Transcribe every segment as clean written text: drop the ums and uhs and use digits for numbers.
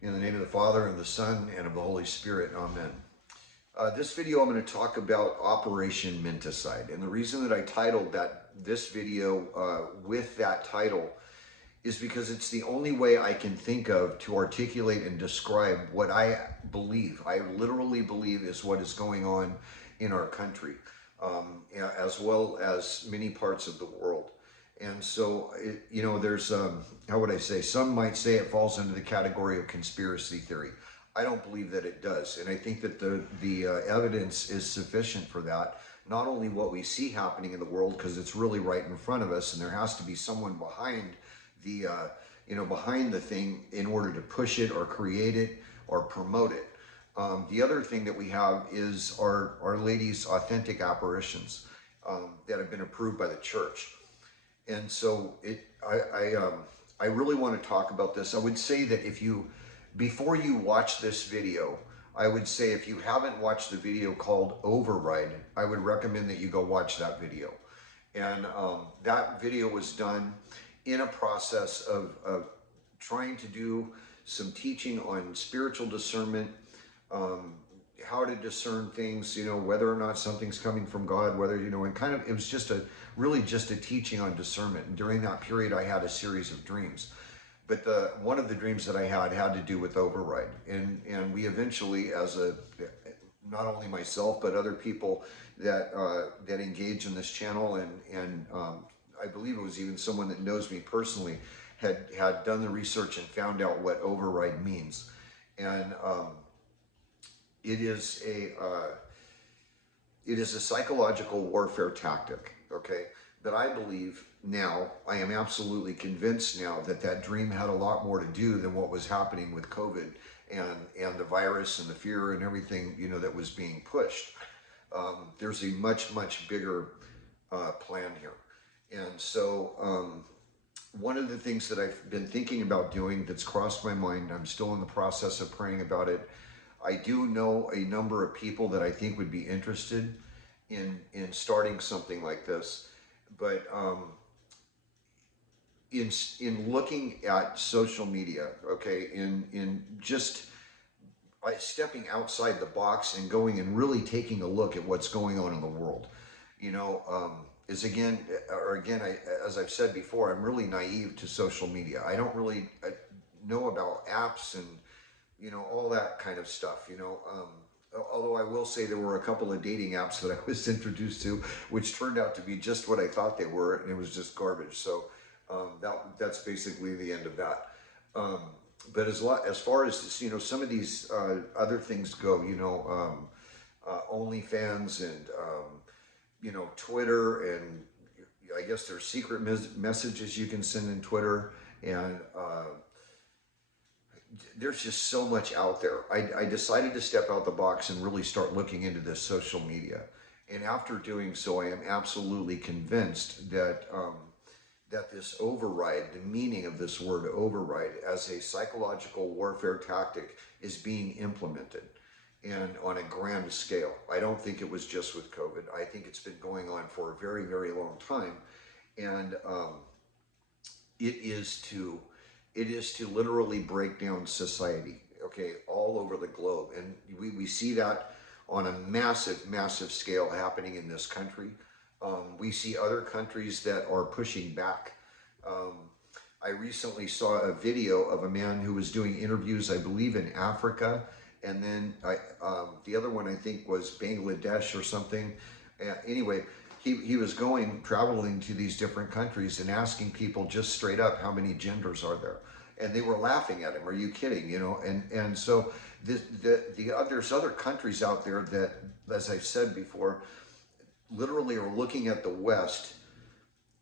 In the name of the Father, and the Son, and of the Holy Spirit. Amen. This video, I'm going to talk about Operation Menticide. And the reason that I titled this video with that title is because it's the only way I can think of to articulate and describe what I literally believe is what is going on in our country, as well as many parts of the world. And so, there's, how would I say, some might say it falls into the category of conspiracy theory. I don't believe that it does. And I think that the evidence is sufficient for that. Not only what we see happening in the world, because it's really right in front of us, and there has to be someone behind behind the thing in order to push it or create it or promote it. The other thing that we have is Our Lady's authentic apparitions that have been approved by the church. And so I really want to talk about this. I would say that before you watch this video, I would say if you haven't watched the video called Override, I would recommend that you go watch that video. And that video was done in a process of trying to do some teaching on spiritual discernment, how to discern things, whether or not something's coming from God, whether, and kind of, it was really just a teaching on discernment. And during that period, I had a series of dreams. But one of the dreams that I had to do with override. And we eventually, not only myself, but other people that engage in this channel, and I believe it was even someone that knows me personally, had done the research and found out what override means. And it is a psychological warfare tactic, okay? But I believe now, I am absolutely convinced now that dream had a lot more to do than what was happening with COVID and the virus and the fear and everything, that was being pushed. There's a much, much bigger plan here. And so one of the things that I've been thinking about doing that's crossed my mind, I'm still in the process of praying about it. I do know a number of people that I think would be interested in starting something like this. But in looking at social media, okay, in just by stepping outside the box and going and really taking a look at what's going on in the world, is again, as I've said before, I'm really naive to social media. I don't really know about apps and all that kind of stuff. Although I will say there were a couple of dating apps that I was introduced to, which turned out to be just what I thought they were, and it was just garbage. So that's basically the end of that. But as far as some of these other things go, OnlyFans and Twitter, and I guess there's secret messages you can send in Twitter, and there's just so much out there. I decided to step out the box and really start looking into this social media. And after doing so, I am absolutely convinced that that this override, the meaning of this word override as a psychological warfare tactic, is being implemented, and on a grand scale. I don't think it was just with COVID. I think it's been going on for a very, very long time. And it is to literally break down society, okay, all over the globe. And we see that on a massive, massive scale happening in this country. We see other countries that are pushing back. I recently saw a video of a man who was doing interviews, I believe, in Africa. And then the other one, I think, was Bangladesh or something. Anyway, he was traveling to these different countries and asking people just straight up, how many genders are there? And they were laughing at him. Are you kidding? And so there's other countries out there that, as I've said before, literally are looking at the West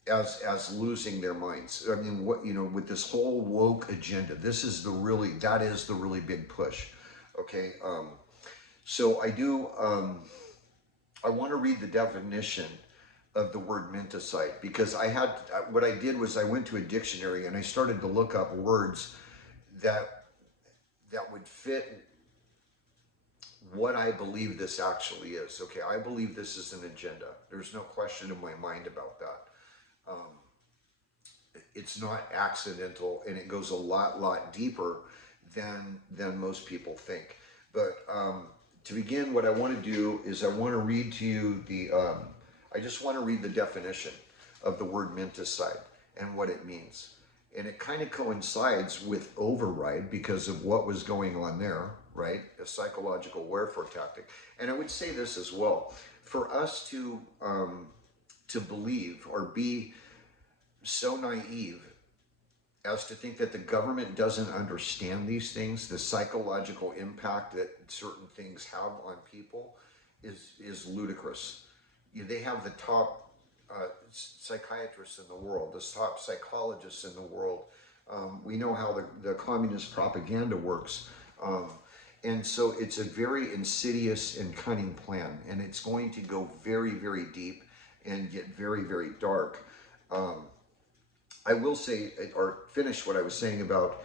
as losing their minds. I mean, with this whole woke agenda, that is the really big push. Okay. So I want to read the definition of the word menticide, because what I did was I went to a dictionary and I started to look up words that would fit what I believe this actually is. Okay, I believe this is an agenda. There's no question in my mind about that. It's not accidental, and it goes a lot deeper than most people think. But to begin, what I want to do is I want to read to you I just want to read the definition of the word menticide and what it means. And it kind of coincides with override because of what was going on there, right? A psychological warfare tactic. And I would say this as well. For us to believe or be so naive as to think that the government doesn't understand these things, the psychological impact that certain things have on people is ludicrous. They have the top psychiatrists in the world, the top psychologists in the world. We know how the communist propaganda works. And so it's a very insidious and cunning plan, and it's going to go very, very deep and get very, very dark. I will say, or finish what I was saying about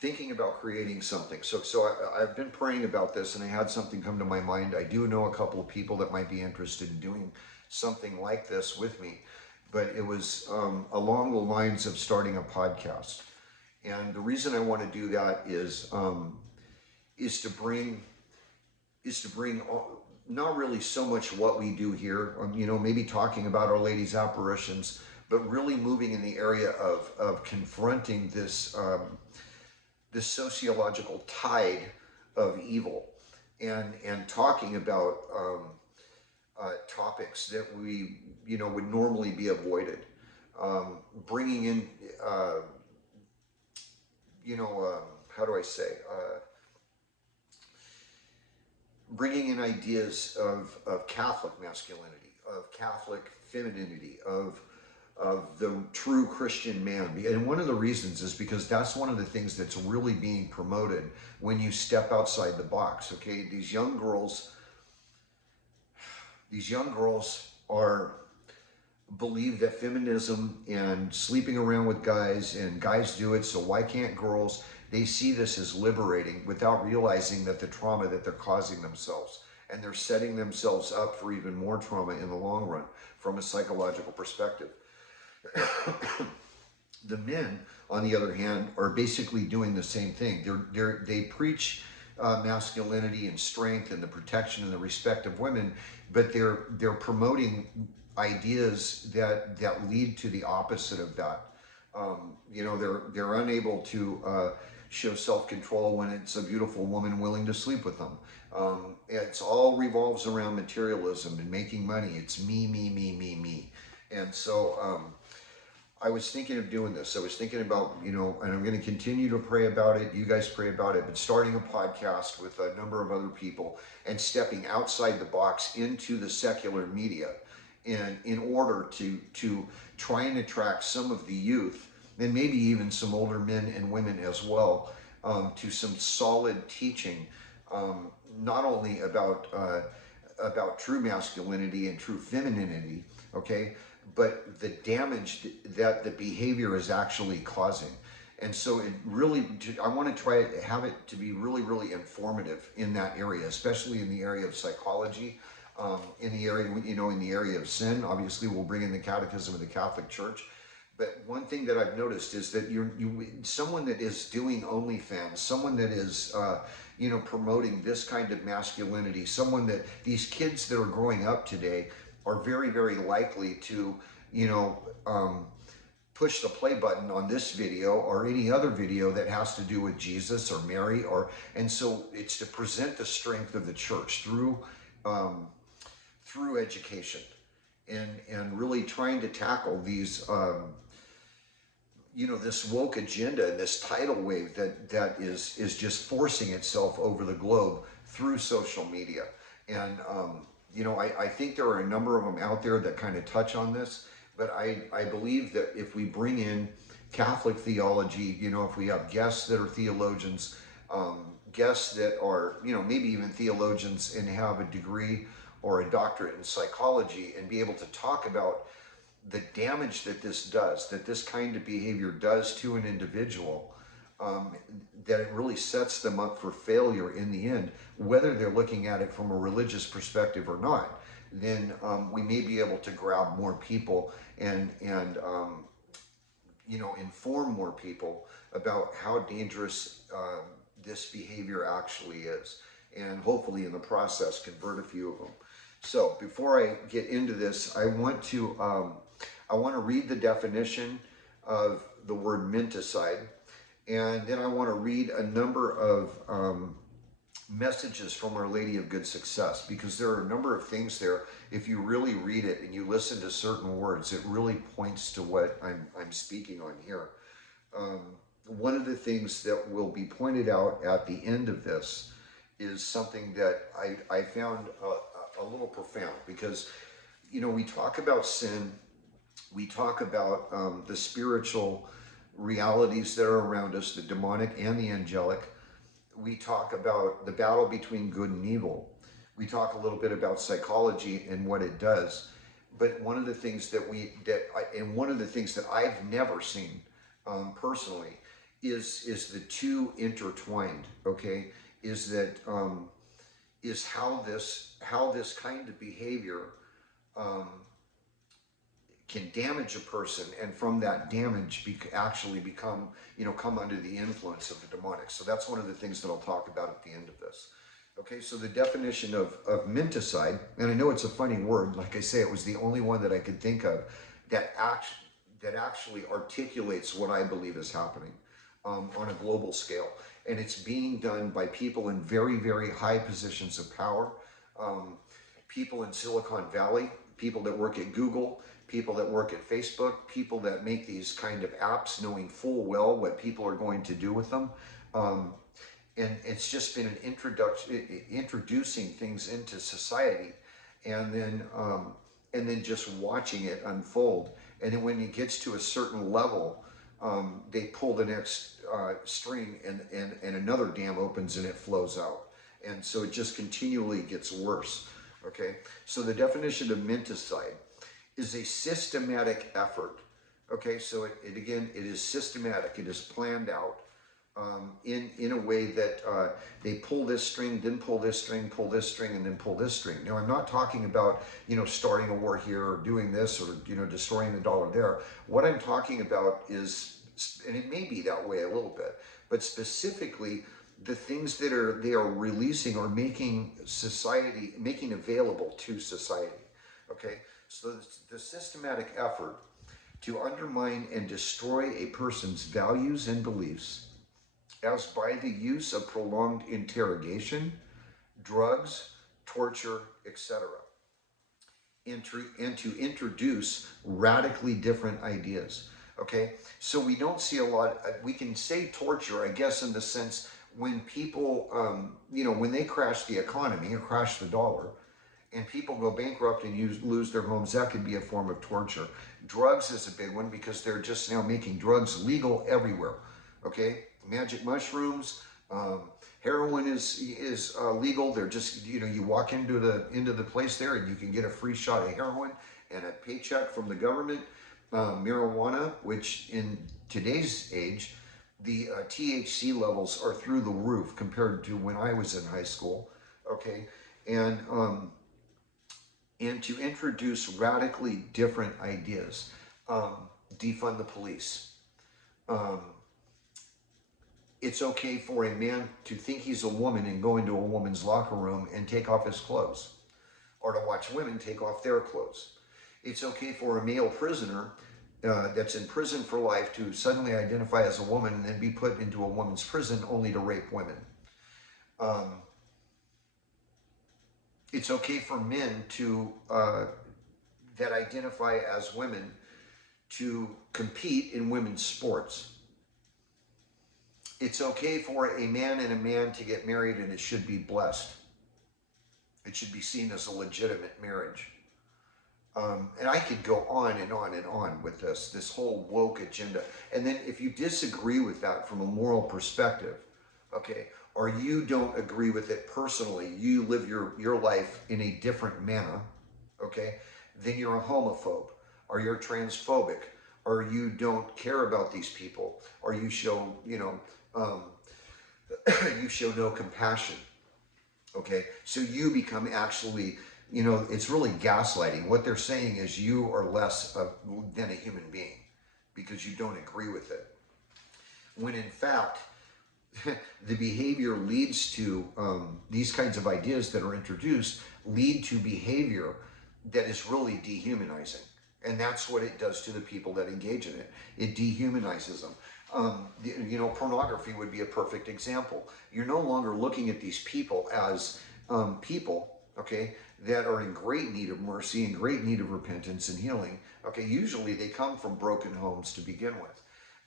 thinking about creating something. So I've been praying about this, and I had something come to my mind. I do know a couple of people that might be interested in doing something like this with me, but it was along the lines of starting a podcast. And the reason I want to do that is to bring not really so much what we do here, maybe talking about Our Lady's apparitions, but really moving in the area of confronting this this sociological tide of evil, and talking about topics that we would normally be avoided, bringing in how do I say, bringing in ideas of Catholic masculinity, of Catholic femininity, of the true Christian man. And one of the reasons is because that's one of the things that's really being promoted when you step outside the box. Okay, these young girls are believe that feminism and sleeping around with guys, and guys do it, so why can't girls? They see this as liberating without realizing that the trauma that they're causing themselves, and they're setting themselves up for even more trauma in the long run from a psychological perspective. The men, on the other hand, are basically doing the same thing. They preach masculinity and strength and the protection and the respect of women, but they're promoting ideas that lead to the opposite of that. They're unable to show self-control when it's a beautiful woman willing to sleep with them. It's all revolves around materialism and making money. It's me, me, me, me, me. And so I was thinking of doing this. I was thinking about, and I'm going to continue to pray about it. You guys pray about it, but starting a podcast with a number of other people and stepping outside the box into the secular media, and in order to try and attract some of the youth, and maybe even some older men and women as well, to some solid teaching, not only about true masculinity and true femininity, okay, but the damage that the behavior is actually causing. And so it really, I want to try to have it to be really, really informative in that area, especially in the area of psychology, in the area of sin. Obviously, we'll bring in the Catechism of the Catholic Church. But one thing that I've noticed is that someone that is doing OnlyFans, someone that is, promoting this kind of masculinity, someone that these kids that are growing up today are very, very likely to, push the play button on this video or any other video that has to do with Jesus or Mary, and so it's to present the strength of the church through education, and really trying to tackle these this woke agenda and this tidal wave that is just forcing itself over the globe through social media. And I think there are a number of them out there that kind of touch on this, but I believe that if we bring in Catholic theology, if we have guests that are theologians, guests that are, maybe even theologians and have a degree or a doctorate in psychology, and be able to talk about the damage that this kind of behavior does to an individual, that it really sets them up for failure in the end, whether they're looking at it from a religious perspective or not, then we may be able to grab more people and inform more people about how dangerous this behavior actually is, and hopefully in the process convert a few of them. So before I get into this, I want to read the definition of the word menticide, and then I want to read a number of messages from Our Lady of Good Success, because there are a number of things there. If you really read it and you listen to certain words, it really points to what I'm speaking on here. One of the things that will be pointed out at the end of this is something that I found a little profound, because, you know, we talk about sin, we talk about the spiritual realities that are around us, the demonic and the angelic. We talk about the battle between good and evil. We talk a little bit about psychology and what it does. But one of the things that one of the things that I've never seen personally is the two intertwined. Okay, is that is how this kind of behavior can damage a person, and from that damage actually become, you know, come under the influence of the demonic. So that's one of the things that I'll talk about at the end of this. Okay, so the definition of menticide, and I know it's a funny word, like I say, it was the only one that I could think of that actually articulates what I believe is happening on a global scale. And it's being done by people in very, very high positions of power, people in Silicon Valley, people that work at Google, people that work at Facebook, people that make these kind of apps knowing full well what people are going to do with them. And it's just been an introducing things into society, and then just watching it unfold. And then when it gets to a certain level, they pull the next string, and another dam opens and it flows out. And so it just continually gets worse. Okay, so the definition of menticide is a systematic effort. Okay, so it is systematic. It is planned out in a way that they pull this string, then pull this string, pull this string, and then pull this string. Now, I'm not talking about, you know, starting a war here or doing this, or, you know, destroying the dollar there. What I'm talking about is, and it may be that way a little bit, but specifically the things that they are releasing or making available to society. Okay, so the systematic effort to undermine and destroy a person's values and beliefs, as by the use of prolonged interrogation, drugs, torture, etc., and to introduce radically different ideas. Okay, so we don't see a lot. We can say torture, I guess, in the sense when people, you know, when they crash the economy or crash the dollar, and people go bankrupt and lose their homes, that could be a form of torture. Drugs is a big one, because they're just now making drugs legal everywhere. Okay, magic mushrooms, heroin is legal. They're just, you know, you walk into the place there and you can get a free shot of heroin and a paycheck from the government. Marijuana, which in today's age, the THC levels are through the roof compared to when I was in high school. Okay, and to introduce radically different ideas. Defund the police. It's okay for a man to think he's a woman and go into a woman's locker room and take off his clothes, or to watch women take off their clothes. It's okay for a male prisoner that's in prison for life to suddenly identify as a woman and then be put into a woman's prison only to rape women. It's okay for men to that identify as women to compete in women's sports. It's okay for a man and a man to get married, and it should be blessed. It should be seen as a legitimate marriage. And I could go on and on and on with this whole woke agenda. And then if you disagree with that from a moral perspective, okay, or you don't agree with it personally, you live your life in a different manner, okay, then you're a homophobe, or you're transphobic, or you don't care about these people, or you show, you know, you show no compassion. Okay, so you become actually, you know, it's really gaslighting. What they're saying is you are less than a human being because you don't agree with it. When in fact, the behavior leads to these kinds of ideas that are introduced lead to behavior that is really dehumanizing. And that's what it does to the people that engage in it. It dehumanizes them. Pornography would be a perfect example. You're no longer looking at these people as people, okay, that are in great need of mercy, in great need of repentance and healing. Okay, usually they come from broken homes to begin with.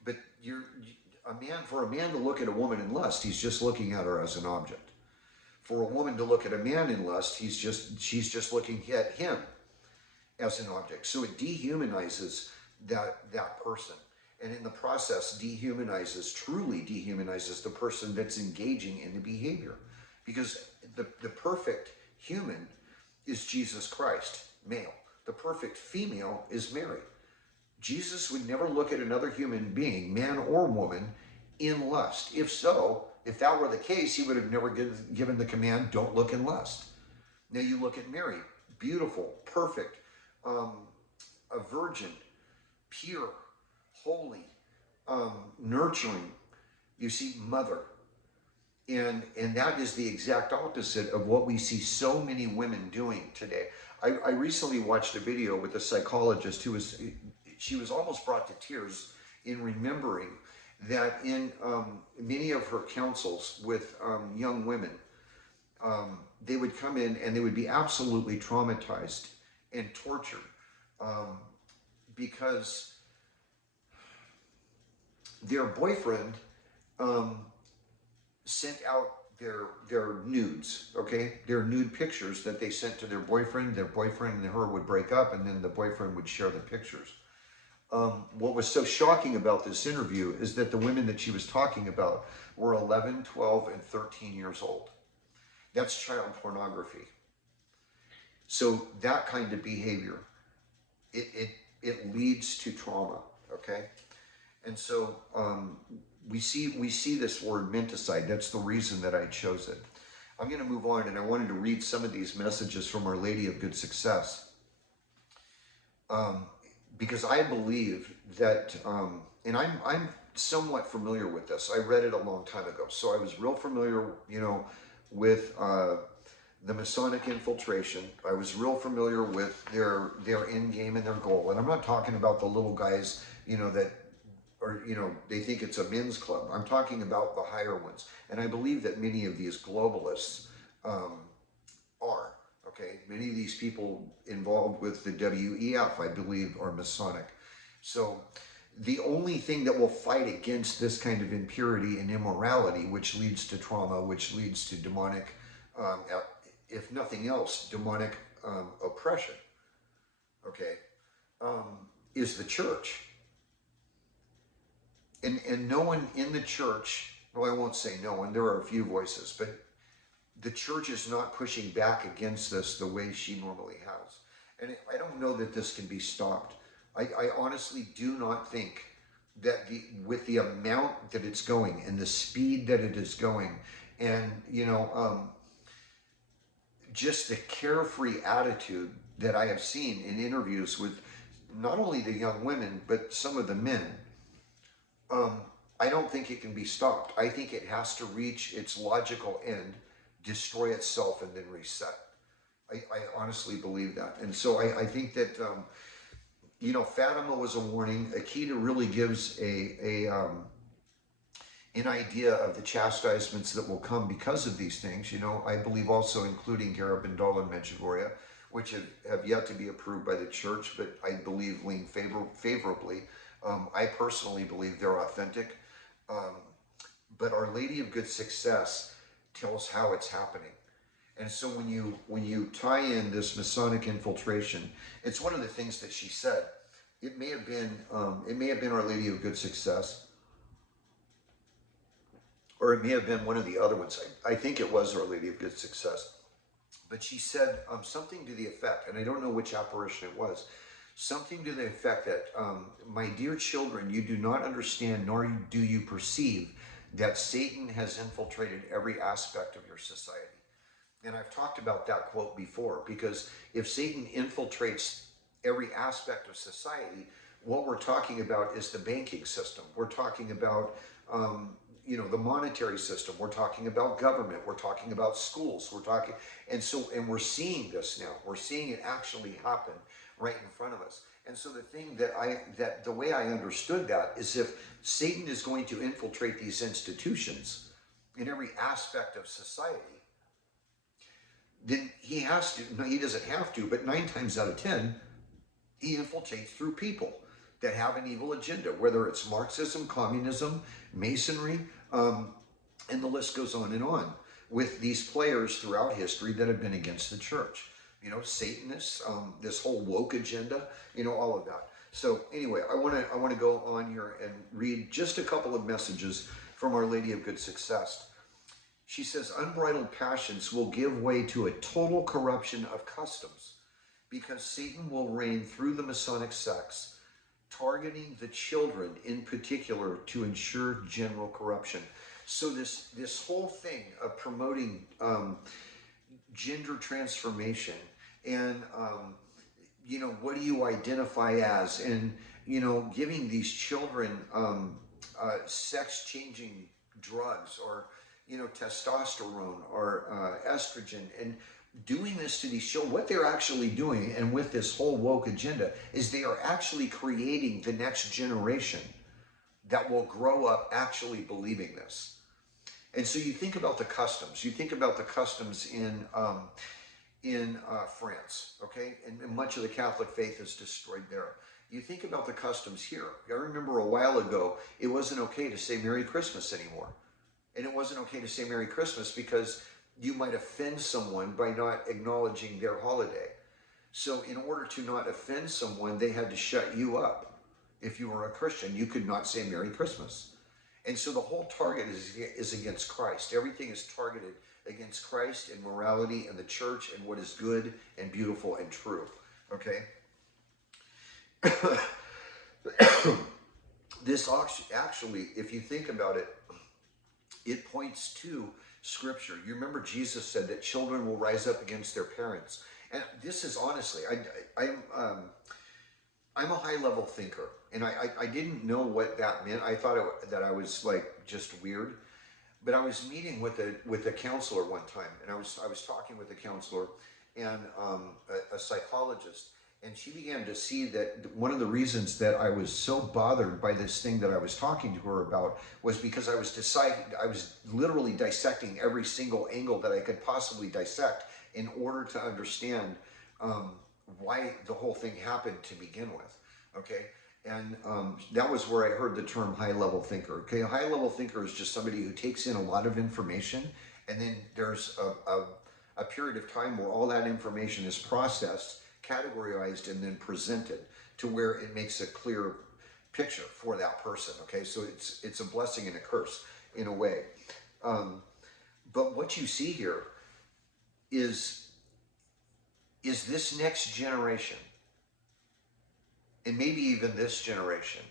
But for a man to look at a woman in lust, he's just looking at her as an object. For a woman to look at a man in lust, she's just looking at him as an object. So it dehumanizes that person. And in the process, truly dehumanizes the person that's engaging in the behavior. Because the perfect human is Jesus Christ, male. The perfect female is Mary. Jesus would never look at another human being, man or woman, in lust. If that were the case, he would have never given the command, don't look in lust. Now you look at Mary, beautiful, perfect, a virgin, pure, holy, nurturing. You see, mother. And that is the exact opposite of what we see so many women doing today. I recently watched a video with a psychologist she was almost brought to tears in remembering that in many of her counsels with young women, they would come in and they would be absolutely traumatized and tortured because their boyfriend sent out their nudes, okay? Their nude pictures that they sent to their boyfriend and her would break up, and then the boyfriend would share the pictures. What was so shocking about this interview is that the women that she was talking about were 11, 12, and 13 years old. That's child pornography. So that kind of behavior, it leads to trauma, okay? And so we see this word menticide. That's the reason that I chose it. I'm going to move on, and I wanted to read some of these messages from Our Lady of Good Success. Because I believe that, and I'm somewhat familiar with this. I read it a long time ago, so I was real familiar, with the Masonic infiltration. I was real familiar with their end game and their goal. And I'm not talking about the little guys, that, or they think it's a men's club. I'm talking about the higher ones, and I believe that many of these globalists are. Okay, many of these people involved with the WEF, I believe, are Masonic. So the only thing that will fight against this kind of impurity and immorality, which leads to trauma, which leads to demonic, if nothing else, demonic oppression, okay, is the church. And no one in the church, well, I won't say no one, there are a few voices, but the church is not pushing back against this the way she normally has. And I don't know that this can be stopped. I honestly do not think that with the amount that it's going and the speed that it is going, and just the carefree attitude that I have seen in interviews with not only the young women, but some of the men, I don't think it can be stopped. I think it has to reach its logical end, destroy itself, and then reset. I honestly believe that. And so I think that, Fatima was a warning. Akita really gives an idea of the chastisements that will come because of these things. I believe also including Garib and Dol and Medjugorje, which have yet to be approved by the church, but I believe lean favorably. I personally believe they're authentic. But Our Lady of Good Success tells how it's happening. And so when you tie in this Masonic infiltration, it's one of the things that she said. It may have been Our Lady of Good Success, or it may have been one of the other ones. I think it was Our Lady of Good Success. But she said something to the effect, and I don't know which apparition it was, something to the effect that, my dear children, you do not understand, nor do you perceive that Satan has infiltrated every aspect of your society. And I've talked about that quote before, because if Satan infiltrates every aspect of society, what we're talking about is the banking system. We're talking about, the monetary system. We're talking about government. We're talking about schools. And we're seeing this now. We're seeing it actually happen right in front of us. And so the thing that the way I understood that is, if Satan is going to infiltrate these institutions in every aspect of society, then he has to, no, he doesn't have to, but 9 times out of 10, he infiltrates through people that have an evil agenda, whether it's Marxism, communism, Masonry, and the list goes on with these players throughout history that have been against the church. Satanists, this whole woke agenda, all of that. So anyway, I want to go on here and read just a couple of messages from Our Lady of Good Success. She says, unbridled passions will give way to a total corruption of customs, because Satan will reign through the Masonic sects, targeting the children in particular to ensure general corruption. So this whole thing of promoting gender transformation and what do you identify as, and giving these children sex changing drugs, or testosterone or estrogen, and doing this to these children. What they're actually doing, and with this whole woke agenda, is they are actually creating the next generation that will grow up actually believing this. And so you think about the customs. You think about the customs in France, okay? And much of the Catholic faith is destroyed there. You think about the customs here. I remember a while ago, it wasn't okay to say Merry Christmas anymore. And it wasn't okay to say Merry Christmas because you might offend someone by not acknowledging their holiday. So in order to not offend someone, they had to shut you up. If you were a Christian, you could not say Merry Christmas. And so the whole target is against Christ. Everything is targeted against Christ and morality and the church and what is good and beautiful and true. Okay? This actually, if you think about it, it points to Scripture. You remember Jesus said that children will rise up against their parents. And this is honestly, I'm a high-level thinker, and I didn't know what that meant. I thought that I was like just weird. But I was meeting with a counselor one time, and I was talking with a counselor and a psychologist, and she began to see that one of the reasons that I was so bothered by this thing that I was talking to her about was because I was literally dissecting every single angle that I could possibly dissect in order to understand why the whole thing happened to begin with. Okay. And that was where I heard the term high-level thinker. Okay, a high-level thinker is just somebody who takes in a lot of information, and then there's a period of time where all that information is processed, categorized, and then presented to where it makes a clear picture for that person. Okay, so it's a blessing and a curse in a way. But what you see here is this next generation, and maybe even this generation,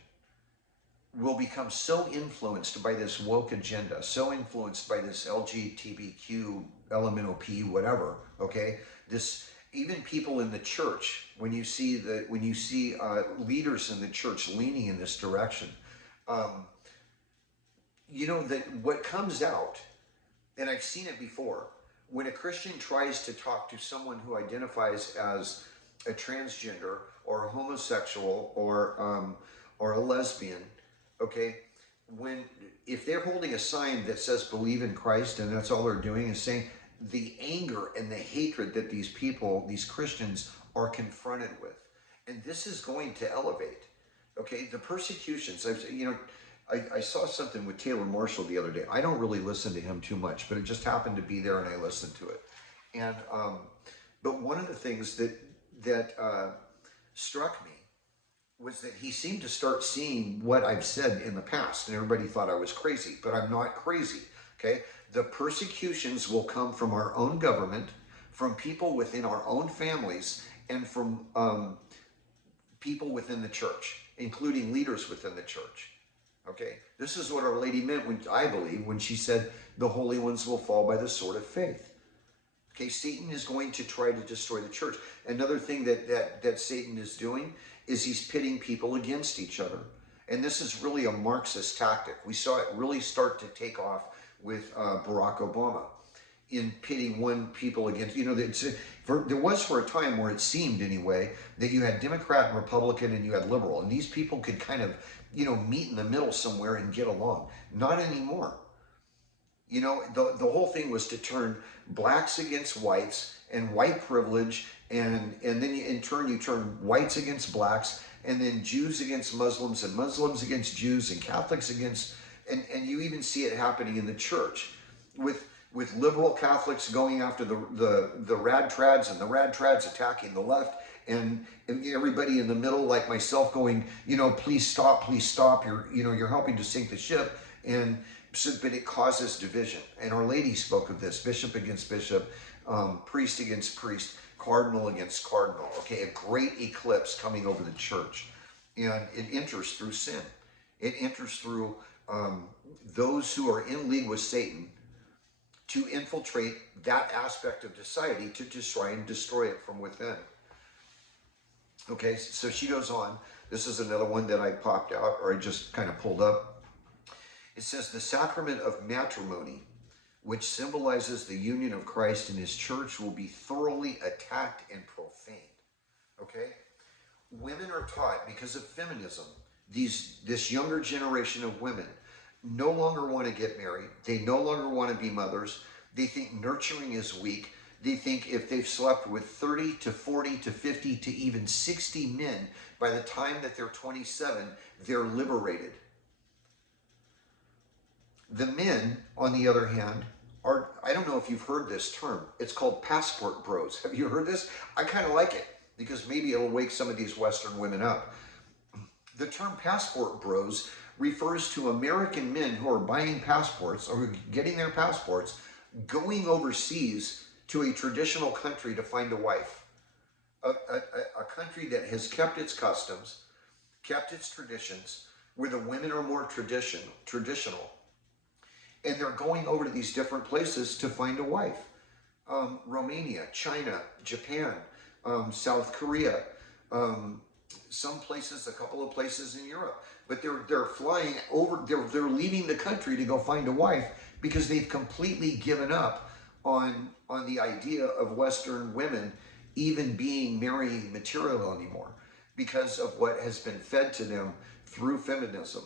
will become so influenced by this woke agenda, so influenced by this LGBTQ, LMNOP, whatever, okay? Even people in the church, when you see leaders in the church leaning in this direction, that what comes out, and I've seen it before, when a Christian tries to talk to someone who identifies as a transgender or a homosexual or a lesbian, okay, if they're holding a sign that says believe in Christ, and that's all they're doing is saying, the anger and the hatred that these people, these Christians, are confronted with, and this is going to elevate. Okay, the persecutions. I saw something with Taylor Marshall the other day. I don't really listen to him too much, but it just happened to be there, and I listened to it. And but one of the things that struck me was that he seemed to start seeing what I've said in the past, and everybody thought I was crazy, but I'm not crazy. Okay, the persecutions will come from our own government, from people within our own families, and from people within the church, including leaders within the church. Okay, this is what Our Lady meant I believe, when she said the holy ones will fall by the sword of faith. Okay, Satan is going to try to destroy the church. Another thing that Satan is doing is he's pitting people against each other. And this is really a Marxist tactic. We saw it really start to take off with Barack Obama in pitting one people against, there was for a time where it seemed anyway that you had Democrat and Republican and you had liberal, and these people could kind of, meet in the middle somewhere and get along. Not anymore. The whole thing was to turn blacks against whites and white privilege, and then in turn you turn whites against blacks, and then Jews against Muslims, and Muslims against Jews, and Catholics against, and you even see it happening in the church with liberal Catholics going after the rad trads, and the rad trads attacking the left, and everybody in the middle like myself going, please stop, you're helping to sink the ship. And so, but it causes division. And Our Lady spoke of this: bishop against bishop, priest against priest, cardinal against cardinal. Okay, a great eclipse coming over the church. And it enters through sin. It enters through those who are in league with Satan to infiltrate that aspect of society to try and destroy it from within. Okay, so she goes on. This is another one that I popped out, or I just kind of pulled up. It says, the sacrament of matrimony, which symbolizes the union of Christ and his church, will be thoroughly attacked and profaned. Okay? Women are taught, because of feminism, this younger generation of women no longer want to get married. They no longer want to be mothers. They think nurturing is weak. They think if they've slept with 30 to 40 to 50 to even 60 men, by the time that they're 27, they're liberated. The men, on the other hand, are, I don't know if you've heard this term, it's called passport bros. Have you heard this? I kind of like it, because maybe it'll wake some of these Western women up. The term passport bros refers to American men who are buying passports, or getting their passports, going overseas to a traditional country to find a wife. A country that has kept its customs, kept its traditions, where the women are more traditional. And they're going over to these different places to find a wife. Romania, China, Japan, South Korea, some places, a couple of places in Europe. But they're flying over, they're leaving the country to go find a wife, because they've completely given up on the idea of Western women even being marrying material anymore, because of what has been fed to them through feminism.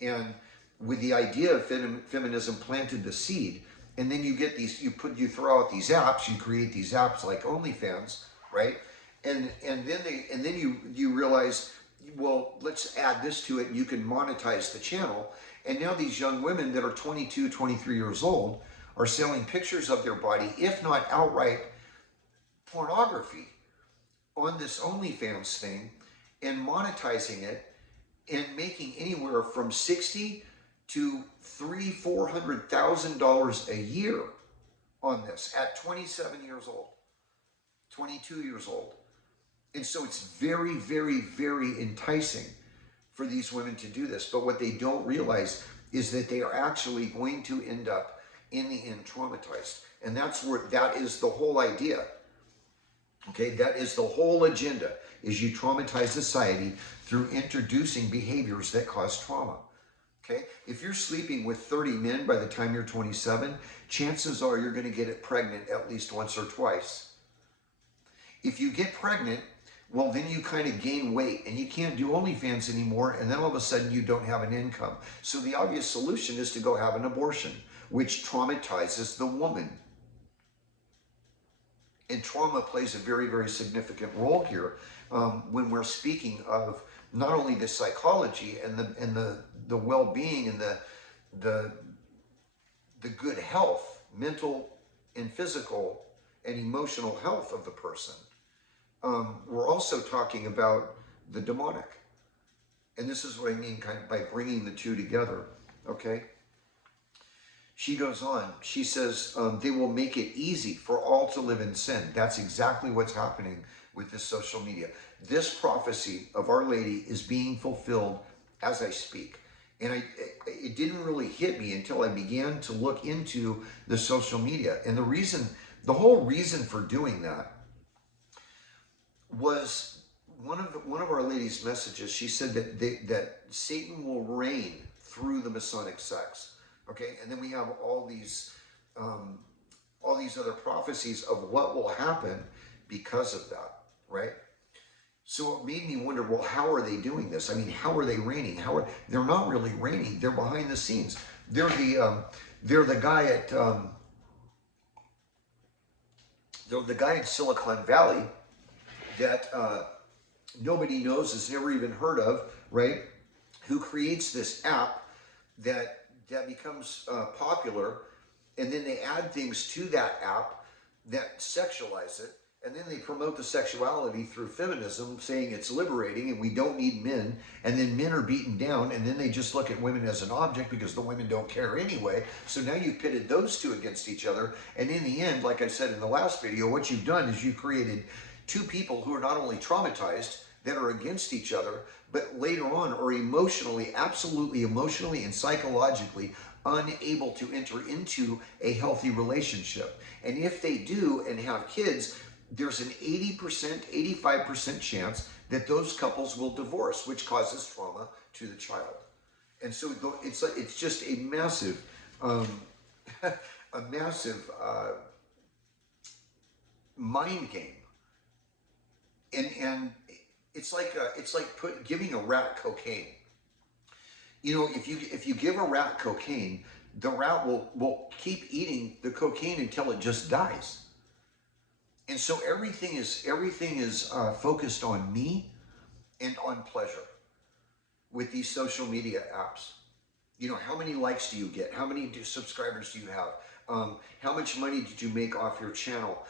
And with the idea of feminism planted the seed, and then you get these, you throw out these apps, you create these apps like OnlyFans, right? And then you realize, well, let's add this to it, and you can monetize the channel. And now these young women that are 22, 23 years old are selling pictures of their body, if not outright pornography, on this OnlyFans thing, and monetizing it, and making anywhere from $60,000 to $300,000-$400,000 a year on this at 27 years old, 22 years old. And so it's very, very, very enticing for these women to do this. But what they don't realize is that they are actually going to end up in the end traumatized. And that is the whole idea. Okay, that is the whole agenda, is you traumatize society through introducing behaviors that cause trauma. Okay, if you're sleeping with 30 men by the time you're 27, chances are you're going to get pregnant at least once or twice. If you get pregnant, well, then you kind of gain weight and you can't do OnlyFans anymore, and then all of a sudden you don't have an income. So the obvious solution is to go have an abortion, which traumatizes the woman. And trauma plays a very, very significant role here when we're speaking of not only the psychology and the well-being and the good health, mental and physical and emotional health of the person. We're also talking about the demonic. And this is what I mean kind of by bringing the two together, okay? She goes on, she says, they will make it easy for all to live in sin. That's exactly what's happening with this social media. This prophecy of Our Lady is being fulfilled as I speak. And it didn't really hit me until I began to look into the social media. And the whole reason for doing that was one of our ladies' messages, she said that that Satan will reign through the Masonic sects. Okay, and then we have um, all these other prophecies of what will happen because of that, right? So it made me wonder, well, how are they doing this? I mean, how are they reigning? They're not really reigning? They're behind the scenes. They're the guy at they're the guy in Silicon Valley that nobody knows, has never even heard of, right? Who creates this app that becomes popular, and then they add things to that app that sexualize it, and then they promote the sexuality through feminism, saying it's liberating and we don't need men, and then men are beaten down, and then they just look at women as an object because the women don't care anyway. So now you've pitted those two against each other, and in the end, like I said in the last video, what you've done is you've created two people who are not only traumatized, that are against each other, but later on are emotionally, absolutely emotionally and psychologically unable to enter into a healthy relationship. And if they do and have kids, there's an 80%, 85% chance that those couples will divorce, which causes trauma to the child. And so it's just a massive, a massive mind game. And it's like giving a rat cocaine. You know, if you give a rat cocaine, the rat will keep eating the cocaine until it just dies. And so everything is focused on me and on pleasure with these social media apps. You know, how many likes do you get? How many subscribers do you have? How much money did you make off your channel?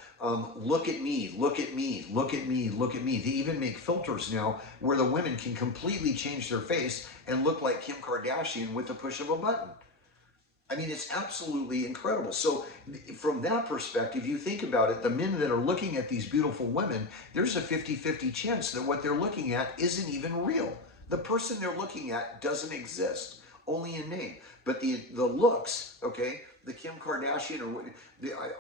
Look at me, look at me, look at me, look at me. They even make filters now where the women can completely change their face and look like Kim Kardashian with the push of a button. I mean, it's absolutely incredible. So from that perspective, you think about it, the men that are looking at these beautiful women, there's a 50-50 chance that what they're looking at isn't even real. The person they're looking at doesn't exist, only in name. But the looks, okay, the Kim Kardashian, or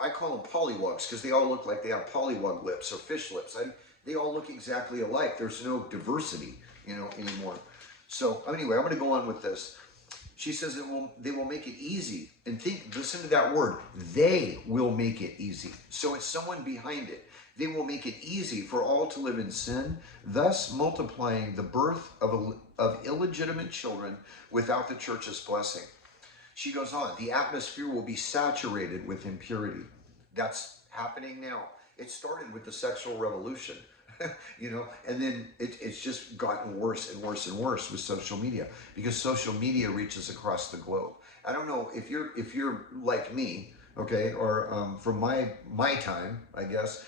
I call them pollywogs because they all look like they have pollywog lips or fish lips. They all look exactly alike. There's no diversity, anymore. So anyway, I'm going to go on with this. She says they will make it easy. And listen to that word. They will make it easy. So it's someone behind it. They will make it easy for all to live in sin, thus multiplying the birth of illegitimate children without the church's blessing. She goes on, the atmosphere will be saturated with impurity. That's happening now. It started with the sexual revolution. And then it's just gotten worse and worse and worse with social media, because social media reaches across the globe. I don't know if you're like me, okay, or from my time, I guess.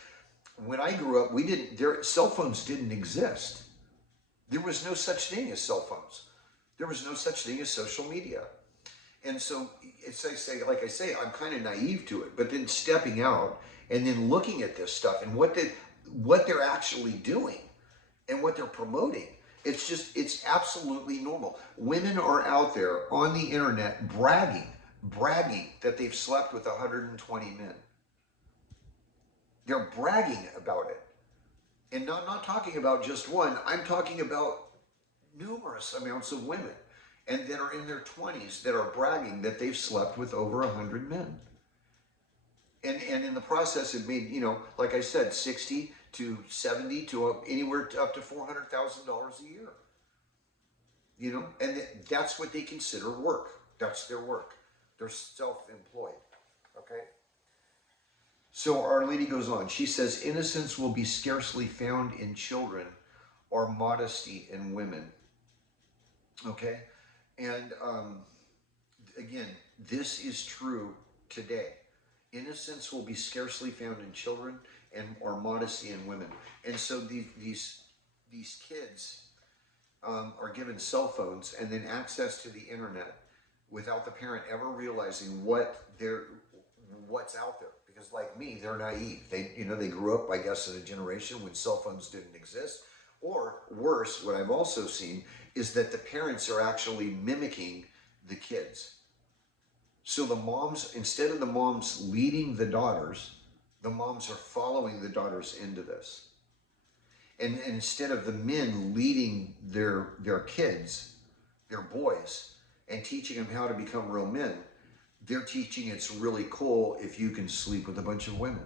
When I grew up, cell phones didn't exist. There was no such thing as cell phones. There was no such thing as social media. And so like I say, I'm kind of naive to it, but then stepping out and then looking at this stuff and what they're actually doing and what they're promoting, it's absolutely normal. Women are out there on the internet bragging that they've slept with 120 men. They're bragging about it. And not talking about just one, I'm talking about numerous amounts of women, and that are in their 20s that are bragging that they've slept with over 100 men. And in the process, it made, like I said, 60 to 70 to anywhere up to $400,000 a year. And that's what they consider work. That's their work. They're self-employed. Okay? So Our Lady goes on. She says, innocence will be scarcely found in children or modesty in women. Okay? And again, this is true today. Innocence will be scarcely found in children or modesty in women. And so these kids are given cell phones and then access to the internet without the parent ever realizing what's out there. Because like me, they're naive. They grew up, I guess, in a generation when cell phones didn't exist. Or worse, what I've also seen is that the parents are actually mimicking the kids. So the moms, instead of the moms leading the daughters, the moms are following the daughters into this. And instead of the men leading their kids, their boys, and teaching them how to become real men, they're teaching it's really cool if you can sleep with a bunch of women.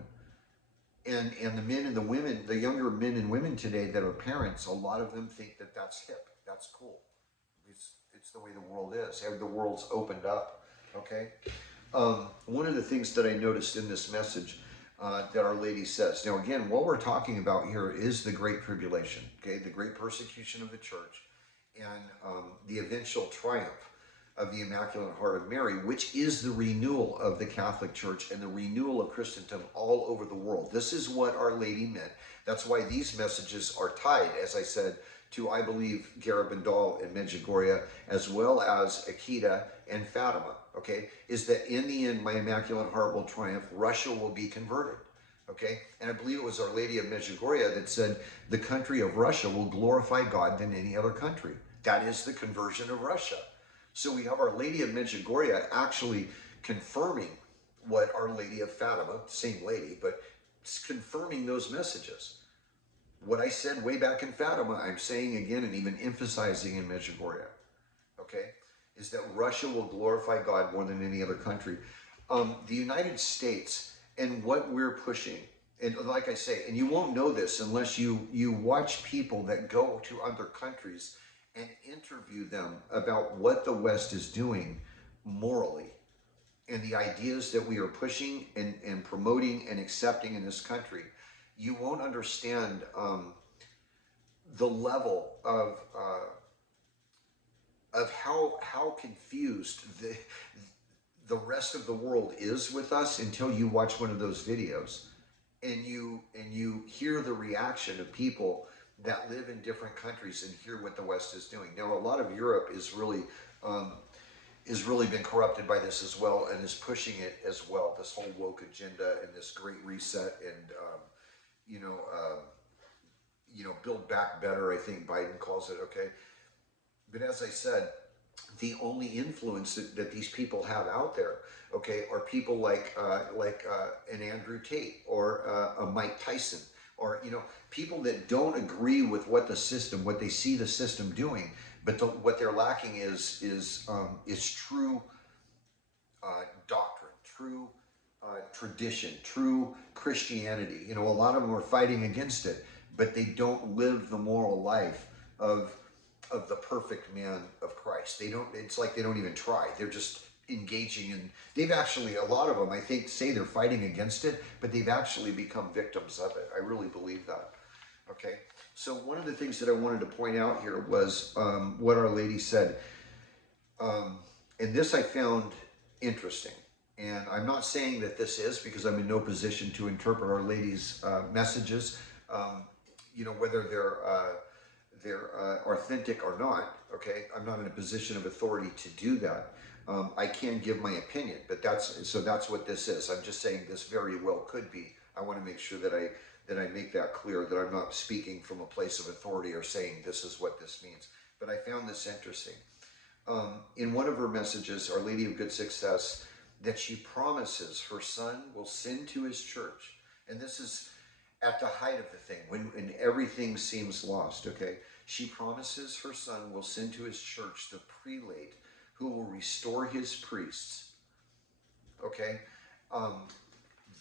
And the men and the women, the younger men and women today that are parents, a lot of them think that that's hip, that's cool. It's the way the world is. The world's opened up. Okay. One of the things that I noticed in this message that Our Lady says. Now, again, what we're talking about here is the Great Tribulation. Okay, the great persecution of the church, and the eventual triumph of the Immaculate Heart of Mary, which is the renewal of the Catholic Church and the renewal of Christendom all over the world. This is what Our Lady meant. That's why these messages are tied, as I said, to, I believe, Garabandal and Medjugorje, as well as Akita and Fatima, okay, is that in the end, my Immaculate Heart will triumph, Russia will be converted, okay? And I believe it was Our Lady of Medjugorje that said, the country of Russia will glorify God than any other country. That is the conversion of Russia. So we have Our Lady of Medjugorje actually confirming what Our Lady of Fatima, same lady, but confirming those messages. What I said way back in Fatima, I'm saying again and even emphasizing in Medjugorje, okay, is that Russia will glorify God more than any other country. The United States and what we're pushing, and like I say, and you won't know this unless you watch people that go to other countries and interview them about what the West is doing morally and the ideas that we are pushing and promoting and accepting in this country. You won't understand the level of how confused the rest of the world is with us until you watch one of those videos and you hear the reaction of people that live in different countries and hear what the West is doing. Now, a lot of Europe is really been corrupted by this as well and is pushing it as well. This whole woke agenda and this great reset and build back better. I think Biden calls it. Okay, but as I said, the only influence that these people have out there, okay, are people like an Andrew Tate or a Mike Tyson, or people that don't agree with what they see the system doing, but what they're lacking is true doctrine, true tradition, true Christianity. A lot of them are fighting against it, but they don't live the moral life of the perfect man of Christ. They don't. It's like they don't even try. They're just engaging in. They've actually, a lot of them, I think, say they're fighting against it, but they've actually become victims of it. I really believe that. Okay. So one of the things that I wanted to point out here was what Our Lady said, and this I found interesting. And I'm not saying that this is, because I'm in no position to interpret Our Lady's messages, whether they're authentic or not. Okay, I'm not in a position of authority to do that. I can give my opinion, but that's what this is. I'm just saying this very well could be. I want to make sure that I make that clear, that I'm not speaking from a place of authority or saying this is what this means. But I found this interesting. In one of her messages, Our Lady of Good Success, that she promises her son will send to his church. And this is at the height of the thing, when everything seems lost, okay? She promises her son will send to his church the prelate who will restore his priests, okay?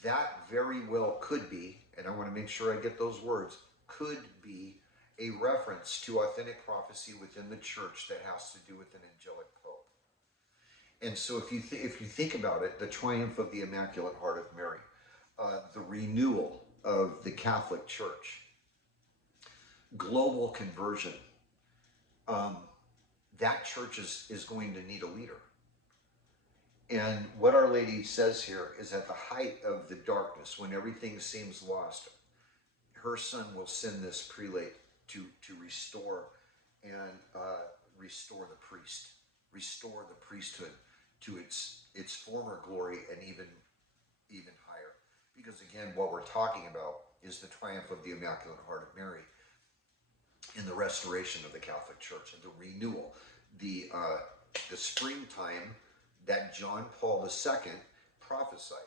That very well could be, and I want to make sure I get those words, could be a reference to authentic prophecy within the church that has to do with an angelic pope. And so if you think about it, the triumph of the Immaculate Heart of Mary, the renewal of the Catholic Church, global conversion, that church is going to need a leader. And what Our Lady says here is, at the height of the darkness, when everything seems lost, her son will send this prelate to restore and restore the priest, restore the priesthood to its former glory and even higher. Because again, what we're talking about is the triumph of the Immaculate Heart of Mary in the restoration of the Catholic Church and the renewal, the springtime that John Paul II prophesied.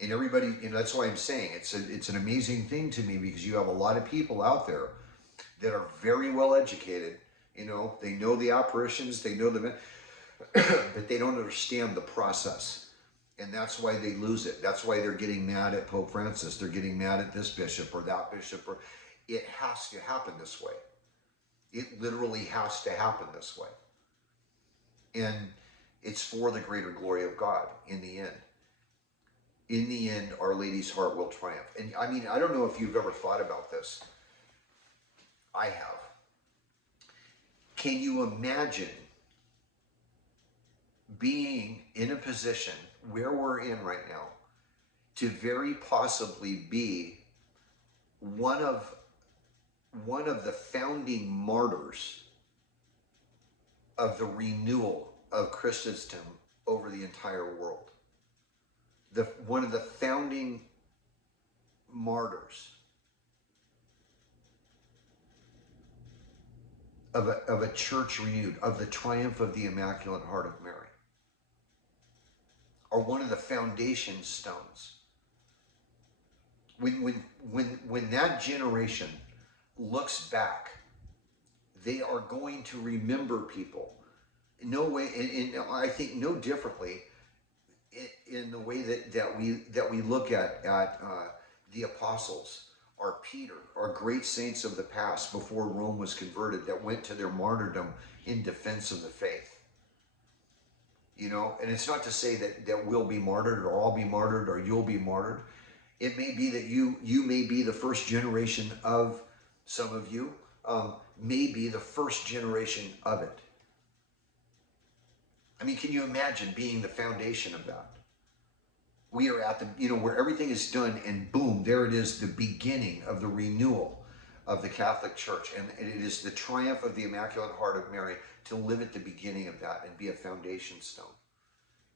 And everybody, that's why I'm saying it's an amazing thing to me, because you have a lot of people out there that are very well educated. They know the apparitions, they know the, but they don't understand the process. And that's why they lose it. That's why they're getting mad at Pope Francis. They're getting mad at this bishop or that bishop. Or it has to happen this way. It literally has to happen this way. And it's for the greater glory of God in the end. In the end, Our Lady's heart will triumph. And I mean, I don't know if you've ever thought about this. I have. Can you imagine being in a position where we're in right now to very possibly be one of the founding martyrs of the renewal of Christendom over the entire world? One of the founding martyrs of a church renewed, of the triumph of the Immaculate Heart of Mary, or one of the foundation stones. When that generation looks back, they are going to remember people no way, and I think no differently in the way that we look at the apostles, or Peter, or great saints of the past before Rome was converted, that went to their martyrdom in defense of the faith. And it's not to say that we'll be martyred, or I'll be martyred, or you'll be martyred. It may be that you may be the first generation of, some of you may be the first generation of it. I mean, can you imagine being the foundation of that? We are at the, where everything is done, and boom, there it is, the beginning of the renewal of the Catholic Church. And it is the triumph of the Immaculate Heart of Mary to live at the beginning of that and be a foundation stone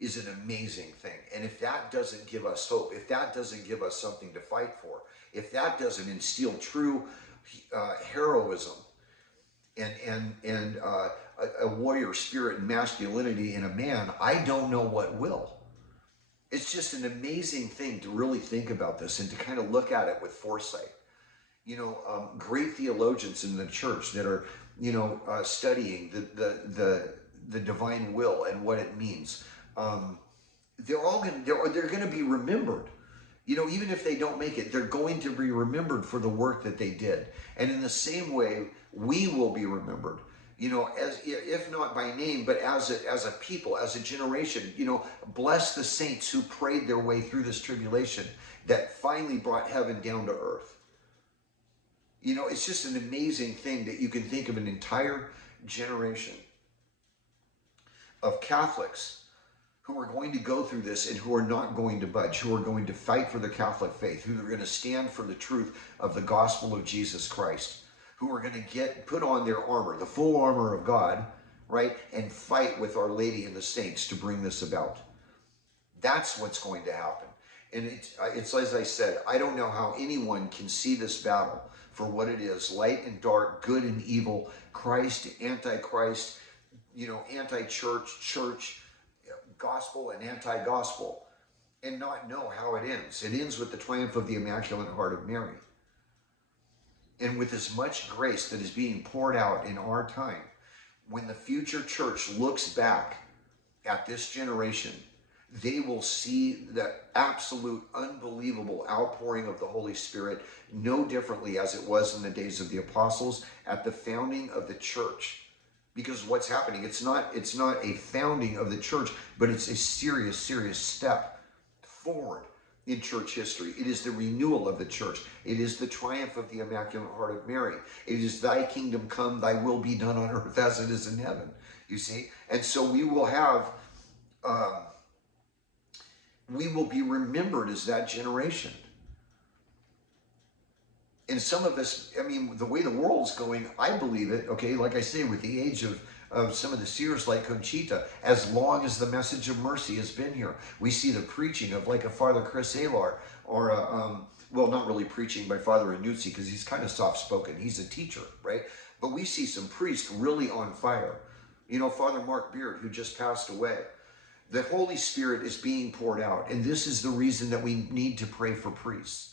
is an amazing thing. And if that doesn't give us hope, if that doesn't give us something to fight for, if that doesn't instill true heroism and a warrior spirit and masculinity in a man, I don't know what will. It's just an amazing thing to really think about this and to kind of look at it with foresight. Great theologians in the church that are, studying the divine will and what it means. They're going to be remembered. Even if they don't make it, they're going to be remembered for the work that they did. And in the same way, we will be remembered. As, if not by name, but as a people, as a generation. Bless the saints who prayed their way through this tribulation that finally brought heaven down to earth. It's just an amazing thing that you can think of an entire generation of Catholics who are going to go through this and who are not going to budge, who are going to fight for the Catholic faith, who are going to stand for the truth of the gospel of Jesus Christ, who are going to put on their armor, the full armor of God, right, and fight with Our Lady and the saints to bring this about. That's what's going to happen. And it's as I said, I don't know how anyone can see this battle for what it is: light and dark, good and evil, Christ, antichrist, anti-church, church, gospel and anti-gospel, and not know how it ends. It ends with the triumph of the Immaculate Heart of Mary. And with as much grace that is being poured out in our time, when the future church looks back at this generation, they will see the absolute unbelievable outpouring of the Holy Spirit, no differently as it was in the days of the apostles at the founding of the church. Because what's happening, it's not a founding of the church, but it's a serious step forward in church history. It is the renewal of the church. It is the triumph of the Immaculate Heart of Mary. It is thy kingdom come, thy will be done on earth as it is in heaven, you see? And so we will have, we will be remembered as that generation. And some of us, I mean, the way the world's going, I believe it, okay, like I say, with the age of some of the seers like Conchita, as long as the message of mercy has been here. We see the preaching of like a Father Chris Alar, or well, not really preaching by Father Anuzzi, because he's kind of soft-spoken. He's a teacher, right? But we see some priests really on fire. Father Mark Beard, who just passed away. The Holy Spirit is being poured out, and this is the reason that we need to pray for priests.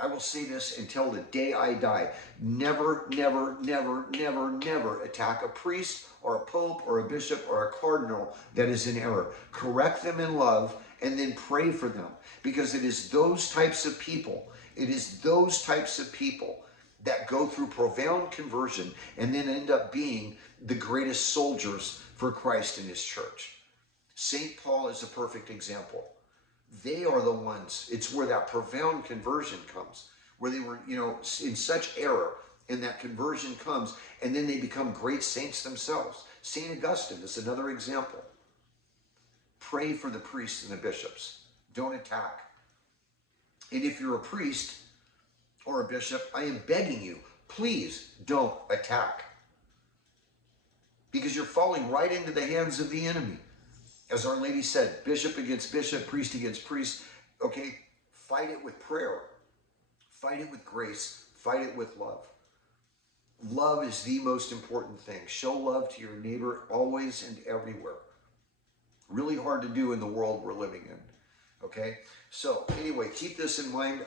I will say this until the day I die. Never, never, never, never, never attack a priest or a pope or a bishop or a cardinal that is in error. Correct them in love and then pray for them, because it is those types of people, that go through profound conversion and then end up being the greatest soldiers for Christ and his church. St. Paul is a perfect example. They are the ones, it's where that profound conversion comes, where they were, in such error, and that conversion comes, and then they become great saints themselves. St. Augustine is another example. Pray for the priests and the bishops. Don't attack. And if you're a priest or a bishop, I am begging you, please don't attack. Because you're falling right into the hands of the enemy. As Our Lady said, bishop against bishop, priest against priest. Okay, fight it with prayer. Fight it with grace. Fight it with love. Love is the most important thing. Show love to your neighbor always and everywhere. Really hard to do in the world we're living in. Okay, so anyway, keep this in mind.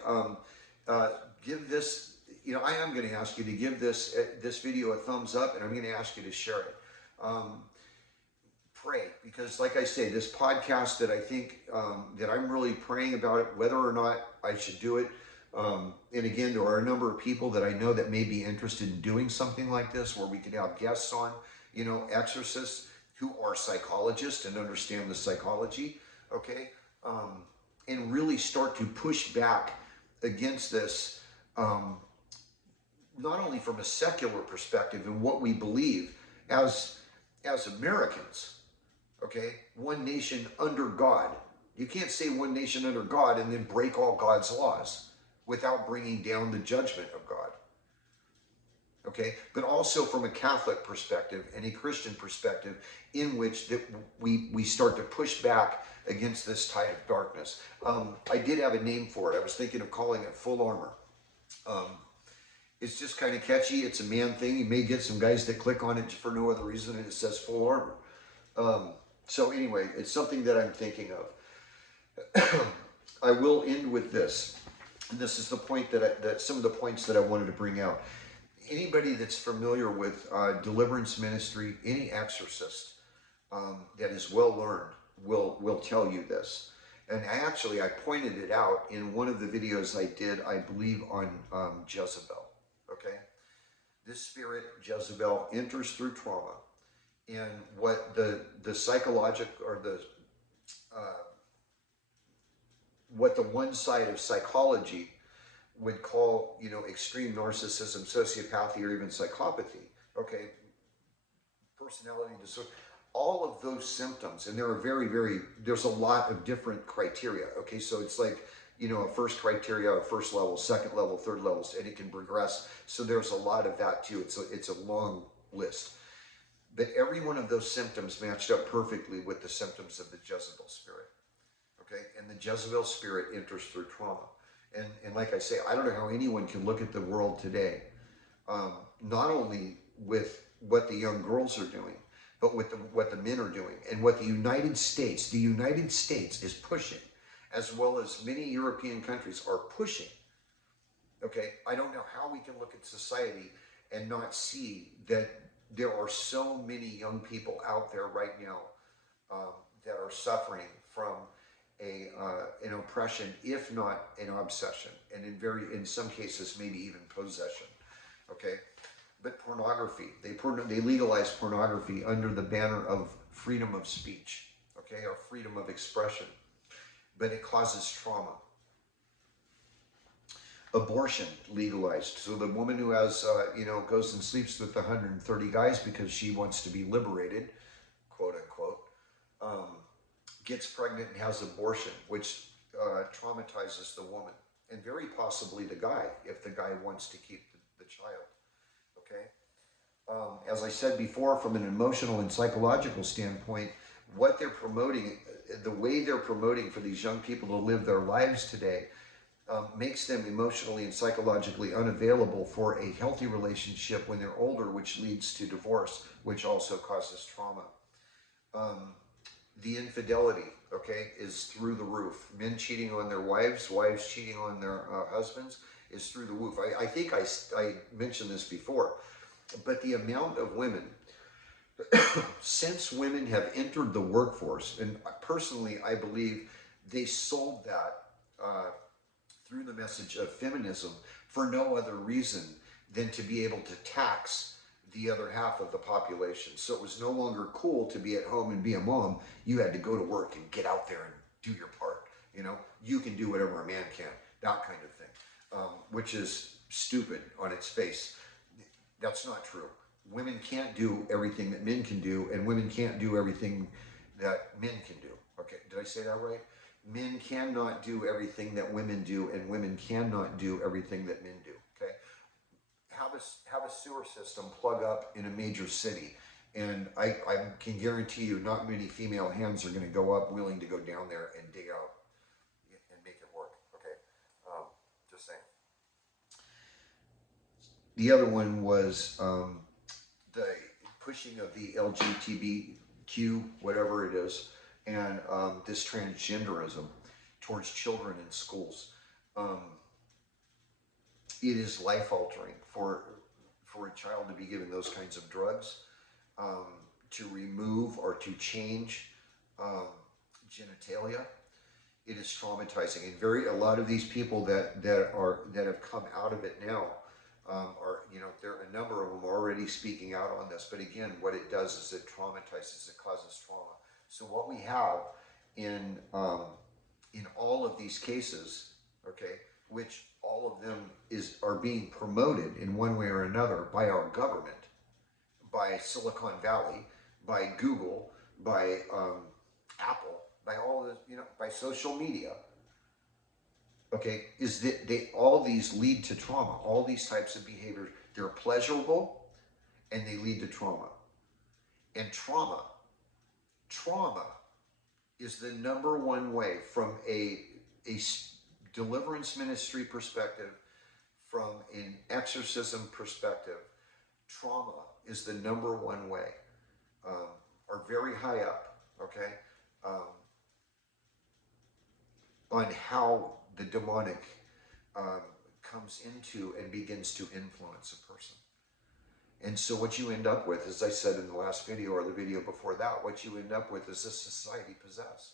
Give this, I am going to ask you to give this video a thumbs up, and I'm going to ask you to share it. Pray, because like I say, this podcast that I think that I'm really praying about it, whether or not I should do it. And again, there are a number of people that I know that may be interested in doing something like this, where we could have guests on, exorcists who are psychologists and understand the psychology, okay? And really start to push back against this, not only from a secular perspective and what we believe as Americans, okay? One nation under God. You can't say one nation under God and then break all God's laws without bringing down the judgment of God, okay? But also from a Catholic perspective and a Christian perspective, in which that we start to push back against this tide of darkness. I did have a name for it. I was thinking of calling it full armor. It's just kind of catchy. It's a man thing. You may get some guys that click on it for no other reason, and it says full armor. So anyway, it's something that I'm thinking of. I will end with this. And this is the point that some of the points that I wanted to bring out. Anybody that's familiar with deliverance ministry, any exorcist that is well learned will tell you this. And I pointed it out in one of the videos I did, I believe, on Jezebel. Okay, this spirit Jezebel enters through trauma, and what the psychological, or what the one side of psychology would call, extreme narcissism, sociopathy, or even psychopathy. Okay, personality disorder. All of those symptoms, and there are there's a lot of different criteria. Okay, so it's like, a first criteria, a first level, second level, third levels, and it can progress. So there's a lot of that too. It's a long list. But every one of those symptoms matched up perfectly with the symptoms of the Jezebel spirit. Okay, and the Jezebel spirit enters through trauma. And like I say, I don't know how anyone can look at the world today, not only with what the young girls are doing, but with what the men are doing, and what the United States is pushing, as well as many European countries are pushing. Okay, I don't know how we can look at society and not see that there are so many young people out there right now that are suffering from an oppression, if not an obsession, and in some cases maybe even possession. Okay, but pornography, they legalize pornography under the banner of freedom of speech, okay, or freedom of expression, but it causes trauma. Abortion legalized, so the woman who has goes and sleeps with 130 guys because she wants to be liberated, quote unquote, gets pregnant and has abortion, which traumatizes the woman, and very possibly the guy, if the guy wants to keep the child. Okay, as I said before, from an emotional and psychological standpoint, what they're promoting, the way they're promoting for these young people to live their lives today, makes them emotionally and psychologically unavailable for a healthy relationship when they're older, which leads to divorce, which also causes trauma. The infidelity, okay, is through the roof. Men cheating on their wives, wives cheating on their husbands is through the roof. I think I mentioned this before, but the amount of women, since women have entered the workforce, and personally I believe they sold that uh, through the message of feminism for no other reason than to be able to tax the other half of the population. So it was no longer cool to be at home and be a mom. You had to go to work and get out there and do your part. You know, you can do whatever a man can, that kind of thing, which is stupid on its face. That's not true. Women can't do everything that men can do, and women can't do everything that men can do. Okay, did I say that right? Men cannot do everything that women do, and women cannot do everything that men do. Okay, have a sewer system plug up in a major city, and I can guarantee you, not many female hands are going to go up willing to go down there and dig out and make it work. Okay, just saying. The other one was the pushing of the LGBTQ, whatever it is, and this transgenderism towards children in schools. Um, it is life altering for a child to be given those kinds of drugs, um, to remove or to change um, genitalia. It is traumatizing, and a lot of these people that have come out of it now are, you know, there are a number of them already speaking out on this. But again, what it does is it traumatizes, it causes trauma. So what we have in all of these cases, okay, which all of them are being promoted in one way or another by our government, by Silicon Valley, by Google, by Apple, by all the, you know, by social media. Okay, is that all these lead to trauma. All these types of behaviors, they're pleasurable and they lead to trauma. And trauma is the number one way from a deliverance ministry perspective, from an exorcism perspective. Trauma is the number one way, or very high up, okay, um, on how the demonic um, comes into and begins to influence a person. And so what you end up with, as I said in the last video or the video before that, what you end up with is a society possessed.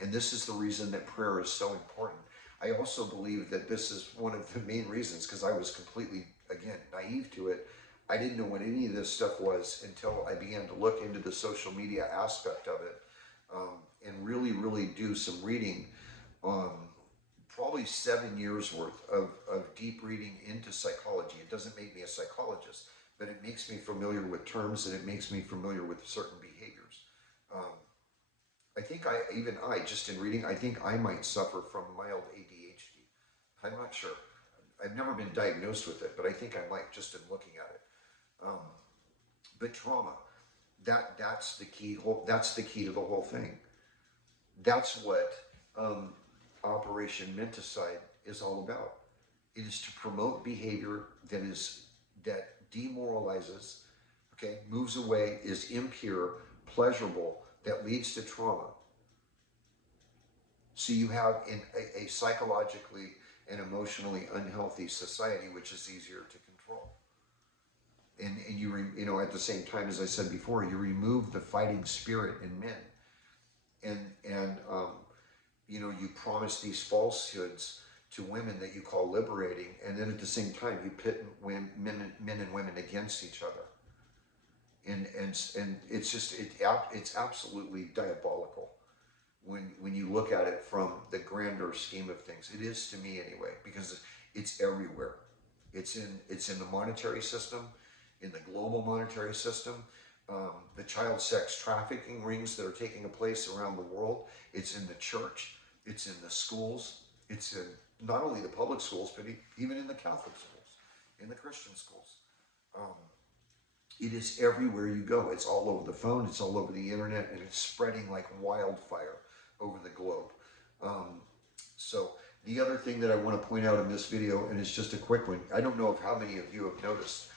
And this is the reason that prayer is so important. I also believe that this is one of the main reasons, because I was completely, again, naive to it. I didn't know what any of this stuff was until I began to look into the social media aspect of it, and really, really do some reading. Probably 7 years worth of deep reading into psychology. It doesn't make me a psychologist, but it makes me familiar with terms, and it makes me familiar with certain behaviors. Um, I think just in reading, I think I might suffer from mild ADHD. I'm not sure. I've never been diagnosed with it, but I think I might just in looking at it. Um, but trauma, that's the key. That's the key to the whole thing. That's what Operation Menticide is all about. It is to promote behavior that demoralizes, okay, moves away, is impure, pleasurable, that leads to trauma. So you have a psychologically and emotionally unhealthy society, which is easier to control. And you know, at the same time, as I said before, you remove the fighting spirit in men, and you know, you promise these falsehoods to women that you call liberating, and then at the same time you pit men and women against each other, and it's just it's absolutely diabolical when you look at it from the grander scheme of things. It is to me anyway, because it's everywhere. It's in the monetary system, in the global monetary system. The child sex trafficking rings that are taking place around the world. It's in the church. It's in the schools. It's in not only the public schools, but even in the Catholic schools, in the Christian schools. Um, it is everywhere you go. It's all over the phone. It's all over the internet, and it's spreading like wildfire over the globe. So the other thing that I want to point out in this video, and it's just a quick one. I don't know if how many of you have noticed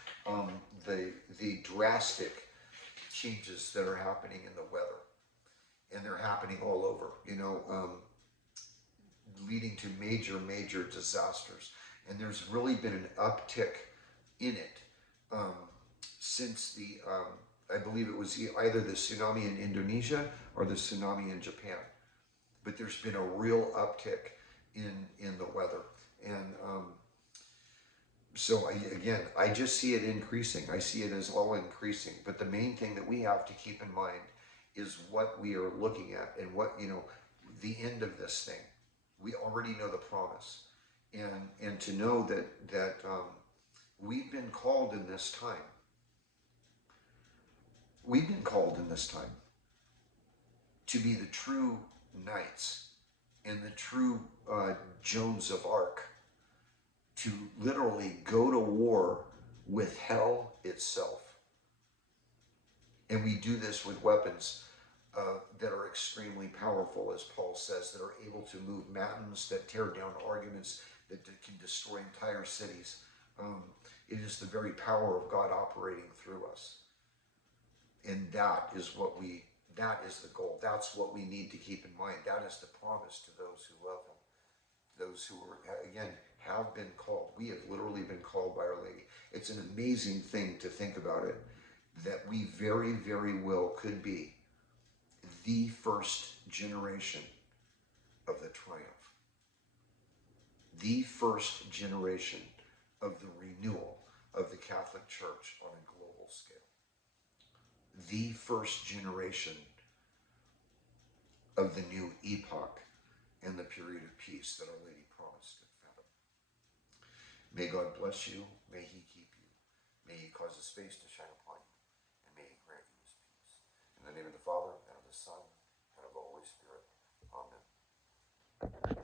the drastic changes that are happening in the weather, and they're happening all over, leading to major disasters. And there's really been an uptick in it since I believe it was either the tsunami in Indonesia or the tsunami in Japan. But there's been a real uptick in the weather. And so I just see it increasing. I see it as all increasing. But the main thing that we have to keep in mind is what we are looking at, and what, the end of this thing. We already know the promise. And to know that we've been called in this time. We've been called in this time to be the true knights and the true Joans of Arc, to literally go to war with hell itself. And we do this with weapons that are extremely powerful, as Paul says, that are able to move mountains, that tear down arguments, that can destroy entire cities. It is the very power of God operating through us. And that is the goal. That's what we need to keep in mind. That is the promise to those who love him. Those who are, again, have been called. We have literally been called by Our Lady. It's an amazing thing to think about it, that we very, very well could be the first generation of the triumph. The first generation of the renewal of the Catholic Church on a global scale. The first generation of the new epoch and the period of peace that Our Lady promised and fathom. May God bless you. May he keep you. May he cause his face to shine upon you. And may he grant you his peace. In the name of the Father, and of the Son,